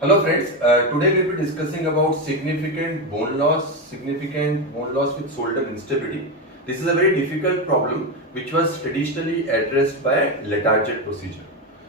Hello friends, today we will be discussing about significant bone loss with shoulder instability. This is a very difficult problem which was traditionally addressed by Letarget procedure.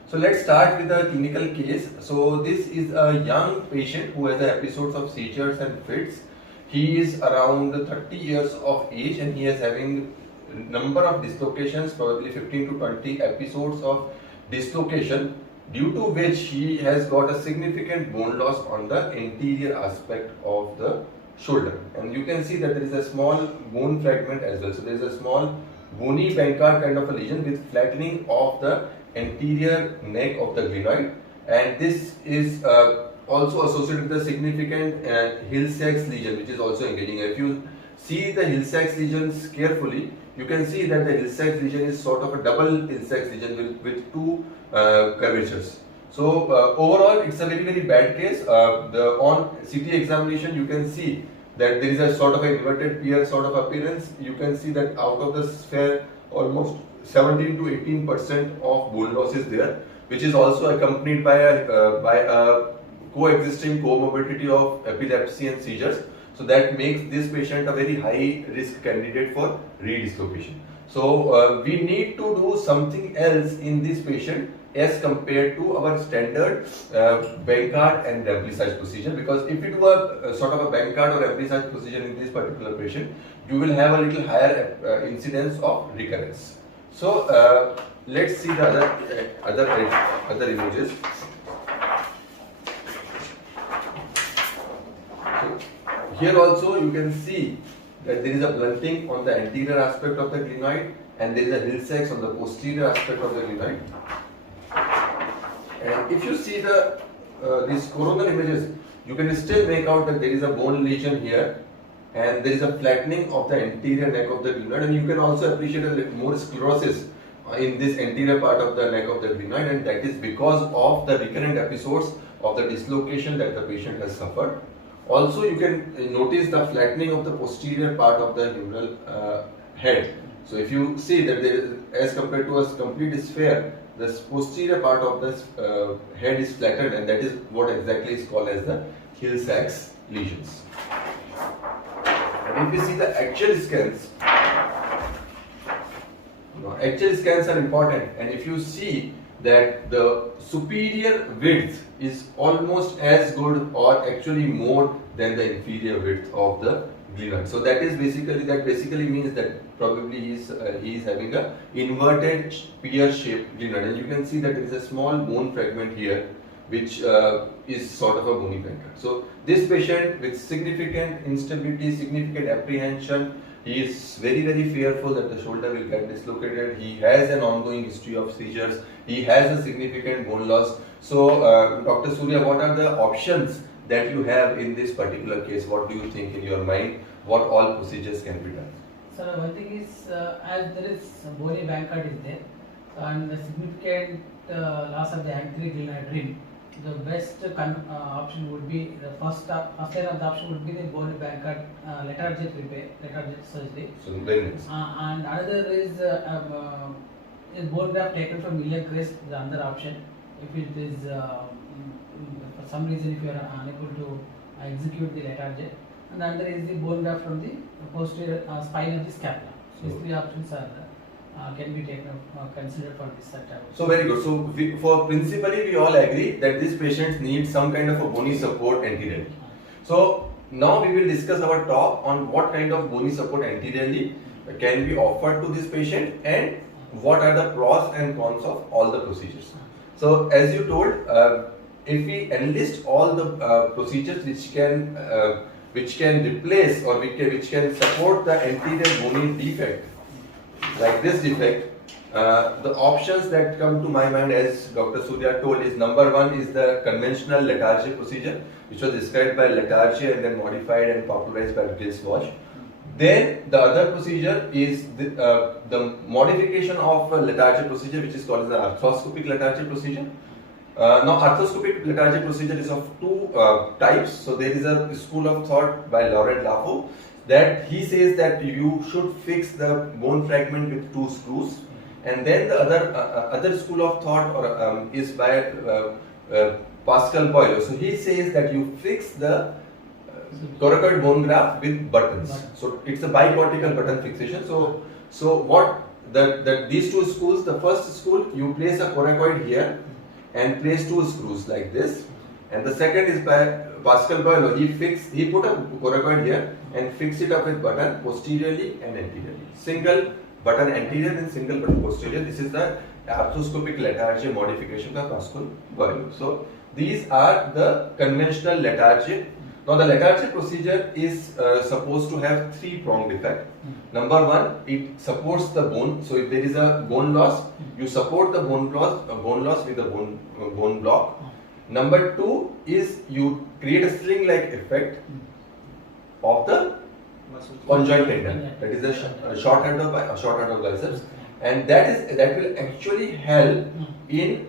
So let's start with a clinical case. So this is a young patient who has episodes of seizures and fits. He is around 30 years of age and he is having number of dislocations, probably 15 to 20 episodes of dislocation, due to which he has got a significant bone loss on the anterior aspect of the shoulder. And you can see that there is a small bone fragment as well. So there is a small bony Bankart kind of a lesion with flattening of the anterior neck of the glenoid, and this is also associated with a significant Hill-Sachs lesion which is also engaging. If you see the Hill-Sachs lesions carefully, you can see that the Hill-Sachs lesion is sort of a double Hill-Sachs lesion with two curvatures. So overall it's a very bad case. On CT examination you can see that there is a sort of an inverted pier sort of appearance. You can see that out of the sphere almost 17 to 18% of bone loss is there, which is also accompanied by a coexisting comorbidity of epilepsy and seizures. So that makes this patient a very high risk candidate for redislocation. So we need to do something else in this patient as compared to our standard Bankart and Remplissage procedure, because if you do a sort of a Bankart or Remplissage procedure in this particular patient, you will have a little higher incidence of recurrence. So let's see the other images. So, here also you can see that there is a blunting on the anterior aspect of the glenoid and there is a Hill-Sachs on the posterior aspect of the glenoid. And if you see these coronal images, you can still make out that there is a bone lesion here and there is a flattening of the anterior neck of the glenoid, and you can also appreciate a little more sclerosis in this anterior part of the neck of the glenoid, and that is because of the recurrent episodes of the dislocation that the patient has suffered. Also, you can notice the flattening of the posterior part of the humeral head. So if you see that there is, as compared to a complete sphere, the posterior part of the head is flattened, and that is what exactly is called as the Hill-Sachs lesions. And if you see the actual scans, actual scans are important, and if you see that the superior width is almost as good or actually more than the inferior width of the glenoid. So that basically means that probably he is having a inverted pear shaped glenoid, and you can see that there is a small bone fragment here which is sort of a bony Bankart. So this patient with significant instability, significant apprehension, he is very fearful that the shoulder will get dislocated. He has an ongoing history of seizures. He has a significant bone loss. So Dr. Surya, what are the options that you have in this particular case? What do you think in your mind? What all procedures can be done? So one thing is, as there is bony Bankart is there, and the significant loss of the anterior glenoid rim, the best option would be the first line of the option would be the bony Bankart Letarget repair, Letarget surgery. So very nice. And another is bone graft taken from iliac crest, the other option. If it is for some reason if you are unable to execute the Letarget, and another is the bone graft from the posterior spine of the scapula. So these three options are can be taken considered for this type. So very good. So principally we all agree that these patients need some kind of a bony support anteriorly. So now we will discuss our talk on what kind of bony support anteriorly can be offered to this patient and what are the pros and cons of all the procedures. So as you told, if we enlist all the procedures which can replace or which can support the anterior bony defect, like this defect, the options that come to my mind, as Dr. Surya told, is number one is the conventional Letarget procedure, which was described by Letarget and then modified and popularized by Gilles-Walsh. Then the other procedure is the modification of a Letarget procedure, which is called the arthroscopic Letarget procedure. Now arthroscopic Letarget procedure is of two types. So there is a school of thought by Laurent Laffo that he says that you should fix the bone fragment with two screws, and then the other school of thought is by Pascal Boileau. So he says that you fix the coracoid bone graft with buttons. So it's a bicortical button fixation. So what these two screws, the first screw you place a coracoid here and place two screws like this, and the second is by Pascal Boileau. He put a coracoid here and fixed it up with button posteriorly and anteriorly. Single button anterior and single button posterior. This is the arthroscopic Latarjet modification of Pascal Boileau. So these are the conventional Latarjet. Now the Latarjet procedure is supposed to have three-pronged effect. Number one, it supports the bone. So if there is a bone loss, you support the bone loss with a bone block. Number two is you create a sling-like effect of the conjoint tendon. That is a short hand of biceps, and that will actually help in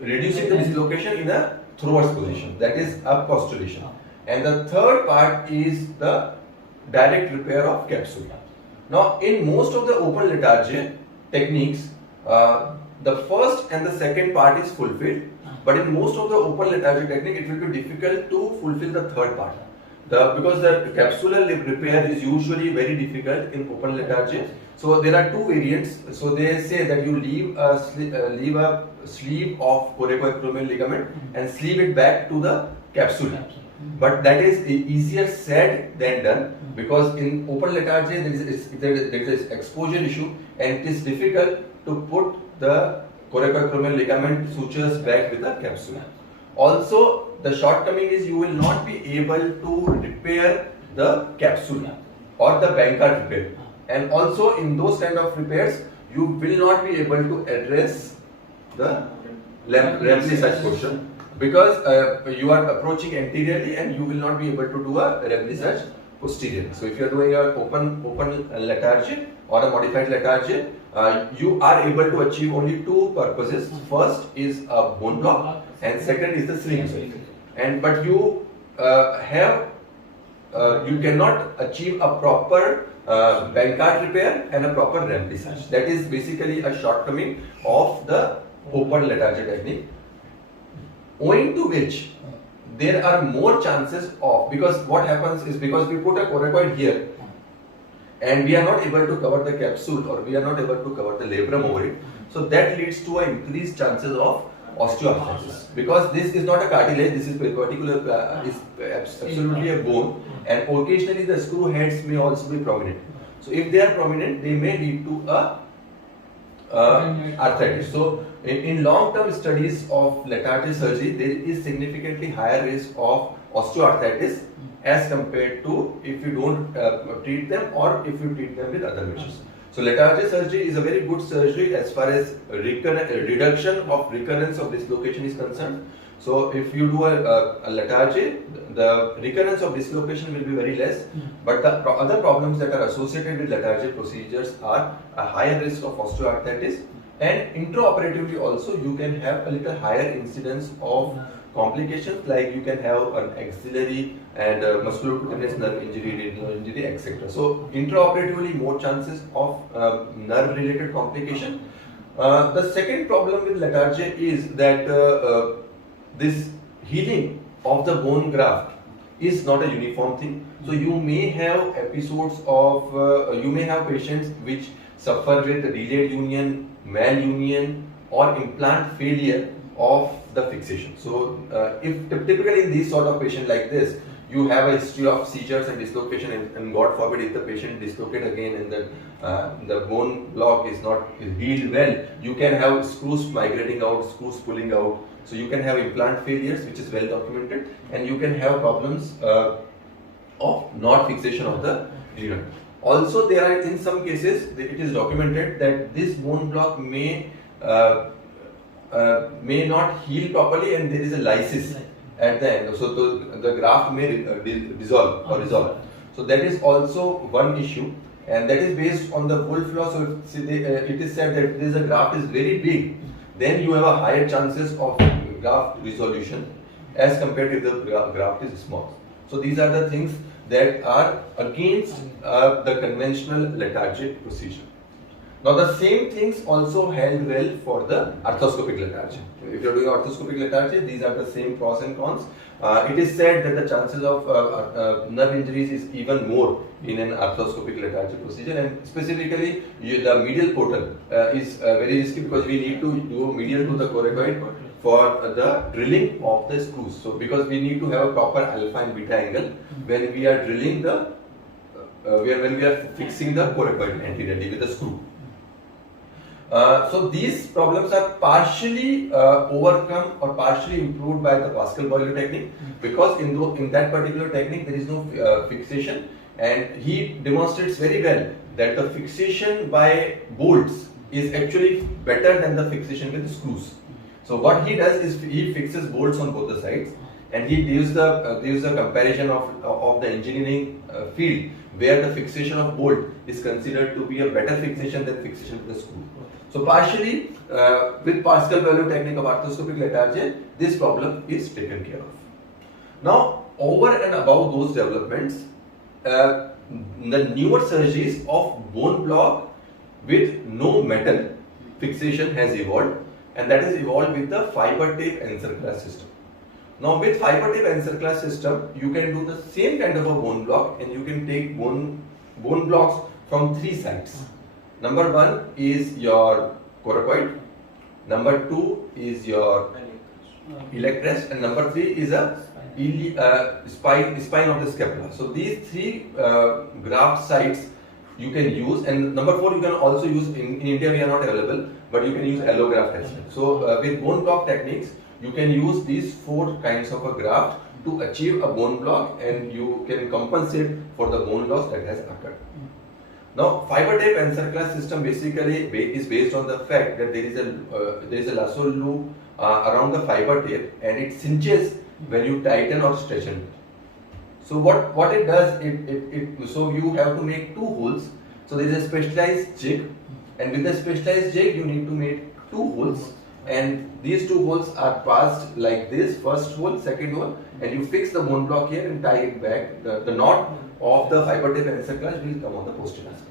reducing the dislocation in a thrower's position. That is up postulation. And the third part is the direct repair of capsule. Now, in most of the open Latarjet techniques, the first and the second part is fulfilled. But in most of the open Latarjet technique, it will be difficult to fulfill the third part. Because the capsular repair is usually very difficult in open Latarjet. So there are two variants. So they say that you leave a sleeve of coracoacromial ligament and sleeve it back to the capsule. But that is easier said than done, because in open Latarjet there is exposure issue and it is difficult to put the coracoacromial ligament sutures back with the capsule. Also, the shortcoming is you will not be able to repair the capsule or the Bankart repair. And also in those kind of repairs, you will not be able to address the remplissage portion, because you are approaching anteriorly and you will not be able to do a remplissage posteriorly. So if you are doing an open Latarjet or a modified Latarjet, you are able to achieve only two purposes. First is a bone block, and second is the sling. But you you cannot achieve a proper Bankart repair and a proper remplissage. That is basically a shortcoming of the open Latarjet technique, owing to which there are more chances of, because what happens is, because we put a coracoid here and we are not able to cover the capsule or we are not able to cover the labrum over it, so that leads to increased chances of osteoarthritis, because this is not a cartilage, this is particular is absolutely a bone, and occasionally the screw heads may also be prominent. So if they are prominent, they may lead to a arthritis. So in long-term studies of Latarjet surgery, there is significantly higher risk of osteoarthritis as compared to if you don't treat them or if you treat them with other measures. So Latarjet surgery is a very good surgery as far as reduction of recurrence of dislocation is concerned. So if you do a Latarjet, the recurrence of dislocation will be very less, but the other problems that are associated with Latarjet procedures are a higher risk of osteoarthritis, and intraoperatively also you can have a little higher incidence of complications, like you can have an axillary and musculocutaneous nerve injury, renal injury, etc. So intraoperatively more chances of nerve related complication. The second problem with Latarjet is that this healing of the bone graft is not a uniform thing. So you may have episodes of, you may have patients which suffer with delayed union, malunion or implant failure of the fixation. So if typically in these sort of patient like this, you have a history of seizures and dislocation, and God forbid if the patient dislocate again and the bone block is not healed well, you can have screws migrating out, screws pulling out. So you can have implant failures, which is well documented, and you can have problems of not fixation of the ligament. Also, there are in some cases it is documented that this bone block may not heal properly, and there is a lysis at the end. So the graft may dissolve or resolve. So that is also one issue, and that is based on the Wolff law. So it is said that if this graft is very big, then you have a higher chances of graft resolution as compared to if the graft is small. So these are the things that are against the conventional Latarjet procedure. Now the same things also held well for the arthroscopic lethargy. If you are doing arthroscopic lethargy, these are the same pros and cons. It is said that the chances of nerve injuries is even more in an arthroscopic lethargy procedure, and specifically the medial portal is very risky because we need to do medial to the coracoid for the drilling of the screws. So because we need to have a proper alpha and beta angle when we are drilling the when we are fixing the coracoid anteriorly with the screw. So these problems are partially overcome or partially improved by the Pascal-Boileau technique, because in that particular technique there is no fixation, and he demonstrates very well that the fixation by bolts is actually better than the fixation with screws. So what he does is he fixes bolts on both the sides, and he gives the comparison of the engineering field where the fixation of bolt is considered to be a better fixation than fixation with the screw. So partially with Pascal-Boileau technique of arthroscopic lethargy, this problem is taken care of. Now over and above those developments, the newer surgeries of bone block with no metal fixation has evolved, and that is evolved with the fiber tape encerclage system. Now with fiber tape encerclage system, you can do the same kind of a bone block, and you can take bone blocks from three sides. Number one is your coracoid, number two is your iliac crest, and number three is a spine of the scapula. So these three graft sites you can use, and number four you can also use. In India we are not available, but you can use allograft as well. So with bone block techniques, you can use these four kinds of a graft to achieve a bone block, and you can compensate for the bone loss that has occurred. Now, fiber tape encerclage system basically is based on the fact that there is a lasso loop around the fiber tape, and it cinches when you tighten or stretchen it. So what it does, so you have to make two holes. So there is a specialized jig, and with the specialized jig you need to make two holes, and these two holes are passed like this: first hole, second hole, and you fix the bone block here and tie it back. The knot of the fiber tape encerclage will come on the posterior aspect.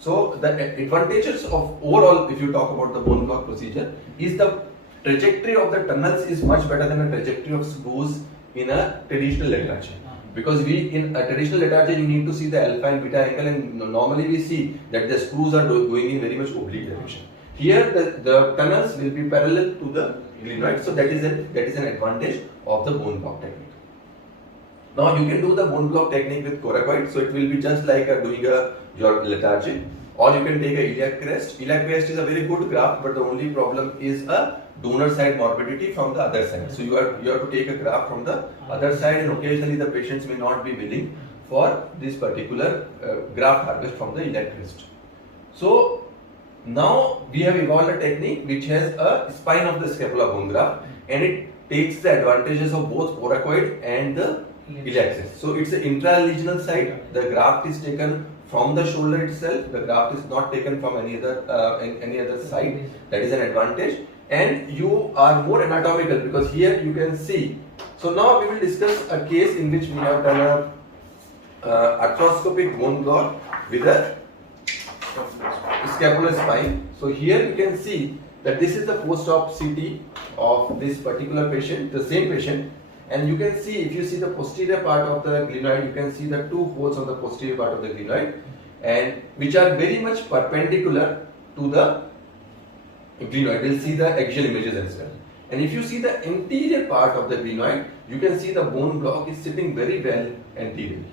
So the advantages of overall, if you talk about the bone block procedure, is the trajectory of the tunnels is much better than the trajectory of screws in a traditional lethargy. Because in a traditional lethargy you need to see the alpha and beta angle, and normally we see that the screws are going in very much oblique direction. Here the tunnels will be parallel to the glenoid, so that is an advantage of the bone block technique. Now you can do the bone block technique with coracoid, so it will be just like doing your lethargy, or you can take a iliac crest. Iliac crest is a very good graft, but the only problem is a donor side morbidity from the other side. So you have to take a graft from the other side, and occasionally the patients may not be willing for this particular graft harvest from the iliac crest. So now we have evolved a technique which has a spine of the scapula bone graft, and it takes the advantages of both coracoid and the iliac crest. So it's an intralesional site. The graft is taken from the shoulder itself. The graft is not taken from any other side. That is an advantage. And you are more anatomical, because here you can see. So now we will discuss a case in which we have done a arthroscopic bone block with a scapular spine. So here you can see that this is the post-op CT of this particular patient, the same patient, and you can see, if you see the posterior part of the glenoid, you can see the two holes on the posterior part of the glenoid, and which are very much perpendicular to the glenoid. We'll see the axial images as well. And if you see the anterior part of the glenoid, you can see the bone block is sitting very well anteriorly.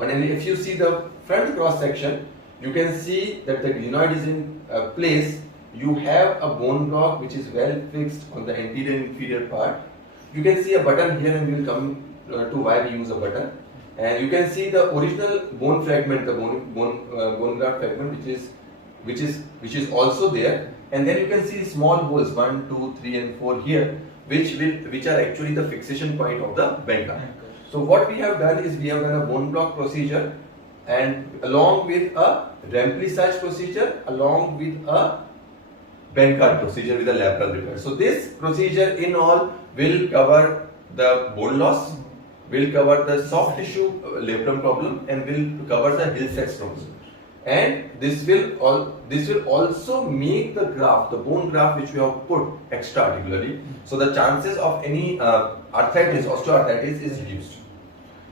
And if you see the front cross section, you can see that the glenoid is in place. You have a bone block which is well fixed on the anterior and inferior part. You can see a button here, and we will come to why we use a button. And you can see the original bone fragment, the bone graft fragment, which is also there. And then you can see small holes, 1, 2, 3, and 4 here, which are actually the fixation point of the bent. So what we have done is we have done a bone block procedure, and along with a remplissage procedure, along with a Benkart procedure with a lateral repair. So this procedure in all will cover the bone loss, will cover the soft tissue labrum problem, and will cover the Hill-Sachs problem. and this will also make the graft, the bone graft which we have put extra-articularly. So the chances of any arthritis, osteoarthritis is reduced.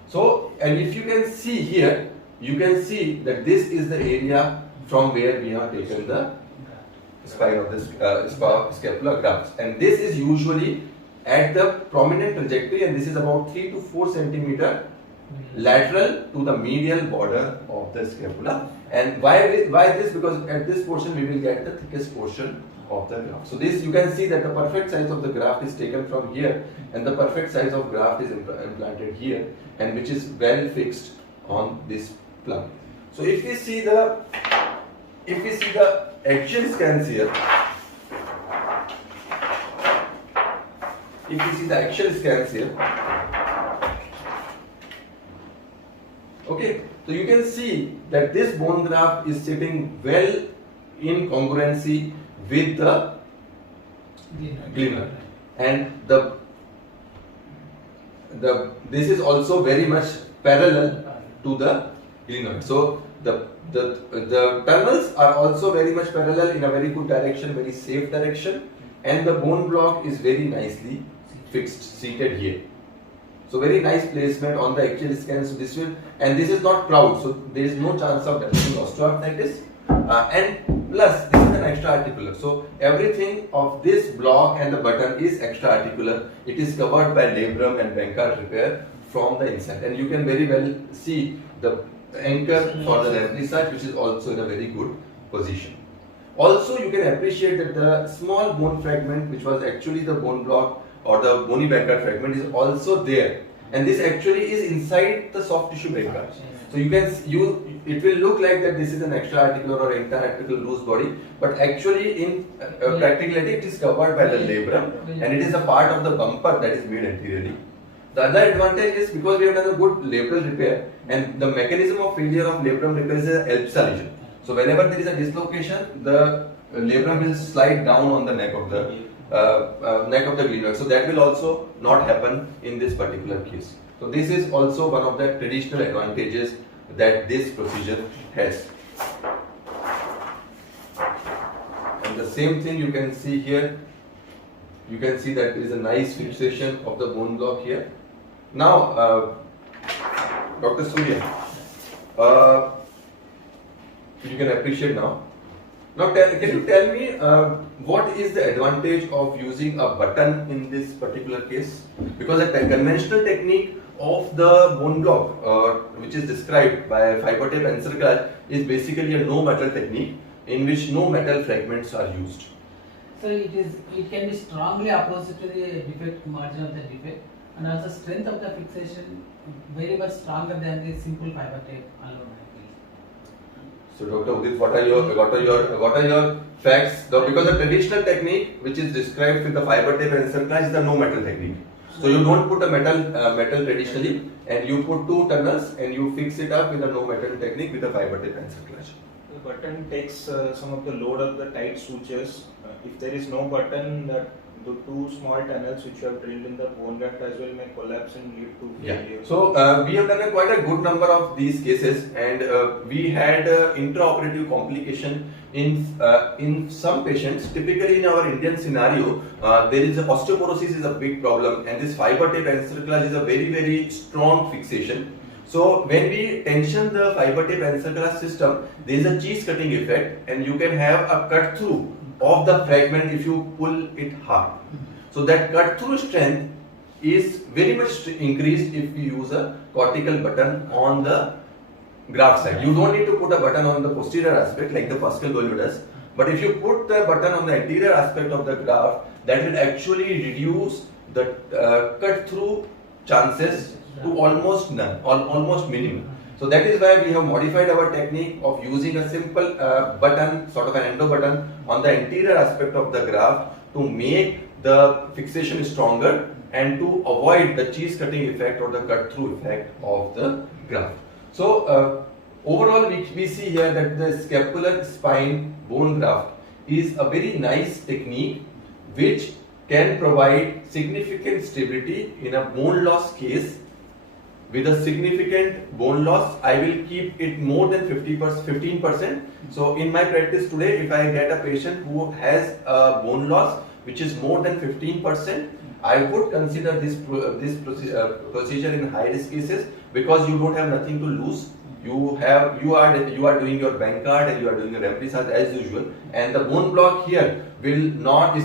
So, and if you can see here, you can see that this is the area from where we have taken the spine of this scapular grafts, and this is usually at the prominent trajectory, and this is about 3 to 4 centimeter lateral to the medial border of the scapula. And why this? Because at this portion we will get the thickest portion of the graft. So this, you can see that the perfect size of the graft is taken from here, and the perfect size of graft is implanted here, and which is well fixed on this plug. So if we see the axial scans here, okay, so you can see that this bone graft is sitting well in congruency with the glenoid, and this is also very much parallel to the glenoid. So the tunnels are also very much parallel in a very good direction, very safe direction, and the bone block is very nicely fixed, seated here. So very nice placement on the axial scan. So this will, and this is not proud, so there is no chance of developing osteoarthritis. And plus this is an extra articular. So everything of this block and the button is extra articular. It is covered by labrum and Bankart repair from the inside, and you can very well see the anchor for the remplissage, which is also in a very good position. Also, you can appreciate that the small bone fragment, which was actually the bone block or the bony Bankart fragment, is also there, and this actually is inside the soft tissue Bankart. So it will look like that this is an extra articular or inter-articular loose body, but actually in practicality it is covered by the labrum, and it is a part of the bumper that is made anteriorly. The other advantage is because we have done a good labral repair, and the mechanism of failure of labrum repair is a Elbster lesion. So whenever there is a dislocation, the labrum will slide down on the neck of the glenoid. So that will also not happen in this particular case. So this is also one of the traditional advantages that this procedure has. And the same thing you can see here. You can see that there is a nice fixation of the bone block here. Now, Dr. Surya, you can appreciate now. Now, can you tell me what is the advantage of using a button in this particular case? Because a conventional technique of the bone block, which is described by fiber tape encerclage, is basically a no metal technique in which no metal fragments are used. So it can be strongly opposite to the defect, margin of the defect, and also strength of the fixation very much stronger than the simple fiber tape alone. So, Dr. Udit, what are your facts? Because the traditional technique, which is described with the fiber tape encerclage, is the no metal technique. So you don't put a metal traditionally, and you put two tunnels and you fix it up with a no metal technique with a fiber tape encerclage. The button takes some of the load of the tight sutures. If there is no button, the two small tunnels which you have drilled in the bone graft as well may collapse and lead to failure. Yeah. So we have done quite a good number of these cases, and we had intraoperative complication in some patients. Typically in our Indian scenario, there is osteoporosis is a big problem, and this fiber tape encerclage is a very strong fixation. So when we tension the fiber tape encerclage system, there is a cheese cutting effect, and you can have a cut through of the fragment if you pull it hard. So that cut through strength is very much increased if you use a cortical button on the graft side. You don't need to put a button on the posterior aspect like the Pascal Golio does, but if you put the button on the anterior aspect of the graft, that will actually reduce the cut through chances to almost none, or almost minimum. So that is why we have modified our technique of using a simple button, sort of an endo button on the anterior aspect of the graft to make the fixation stronger and to avoid the cheese cutting effect or the cut through effect of the graft. So overall we see here that the scapular spine bone graft is a very nice technique which can provide significant stability in a bone loss case with a significant bone loss, I will keep it more than 15%. So in my practice today, if I get a patient who has a bone loss which is more than 15%, I would consider this procedure in high risk cases, because you don't have nothing to lose. You are doing your Bankart and you are doing your Remdesivir as usual, and the bone block here is not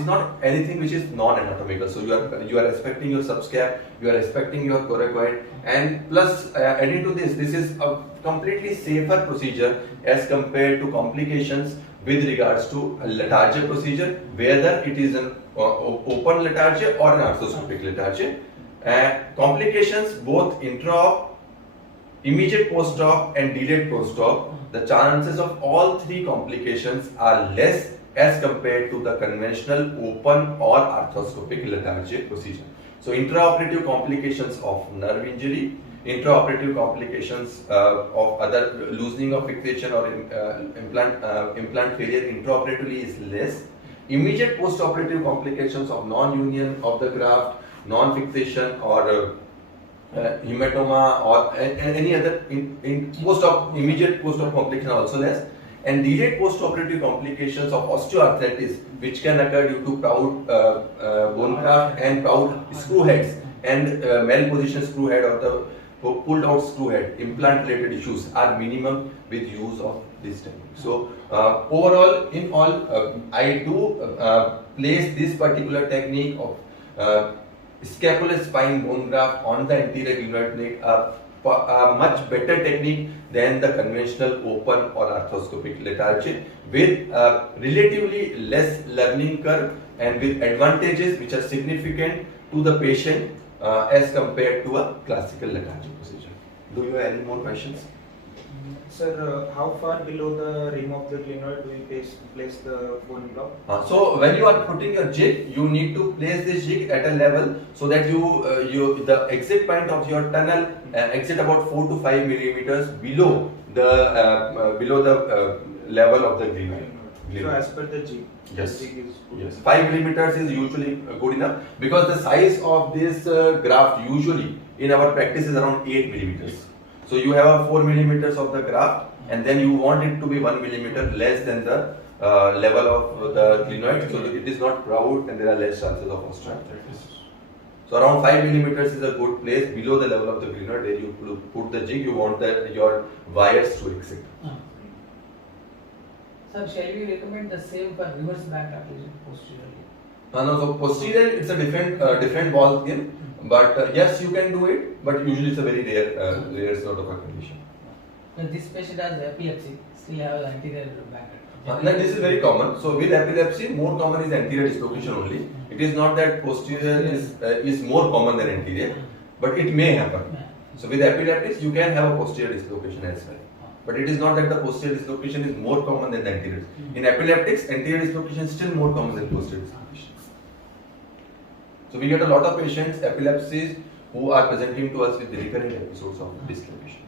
anything which is non-anatomical. So you are respecting your subscap, you are respecting your coracoid, and plus adding to this is a completely safer procedure as compared to complications with regards to a Latarjet procedure, whether it is an open Latarjet or an arthroscopic Latarjet. Complications both intra-op, immediate post-op and delayed post-op, the chances of all three complications are less as compared to the conventional open or arthroscopic Latarjet procedure. So intraoperative complications of nerve injury, intraoperative complications of other loosening of fixation or implant failure intraoperatively is less. Immediate post-operative complications of non-union of the graft, non-fixation or hematoma or any other immediate post-op complication are also less, and delayed post-operative complications of osteoarthritis, which can occur due to proud bone graft and proud screw heads and malpositioned screw head or the pulled out screw head, implant related issues are minimum with use of this technique. So overall, in all, I do place this particular technique of scapular spine bone graft on the anterior glenoid neck a much better technique than the conventional open or arthroscopic Latarjet, with relatively less learning curve and with advantages which are significant to the patient as compared to a classical Latarjet procedure. Do you have any more questions? Sir, how far below the rim of the glenoid do we place the bone block? So when you are putting your jig, you need to place this jig at a level so that the exit point of your tunnel exit about 4 to 5 millimeters below the level of the glenoid. So as per the jig, Yes. the jig is good. Yes, 5 millimeters is usually good enough, because the size of this graft usually in our practice is around 8 millimeters. So you have a 4 millimeters of the graft, and then you want it to be 1 millimeter less than the level of the glenoid, so that it is not proud and there are less chances of osteoarthritis. So around 5 millimeters is a good place below the level of the glenoid where you put the jig. You want your wires to exit. Sir, shall we recommend the same for reverse back application posteriorly? No, so posterior it's a different ball game. But yes, you can do it, but usually it's a very rare sort of a condition. But this patient has epilepsy, still have anterior back. This is very common. So with epilepsy, more common is anterior dislocation only. It is not that posterior is more common than anterior, but it may happen. So with epileptics, you can have a posterior dislocation as well. But it is not that the posterior dislocation is more common than the anterior. In epileptics, anterior dislocation is still more common than posterior dislocation. So we get a lot of patients, epilepsies, who are presenting to us with recurrent episodes of dislocation.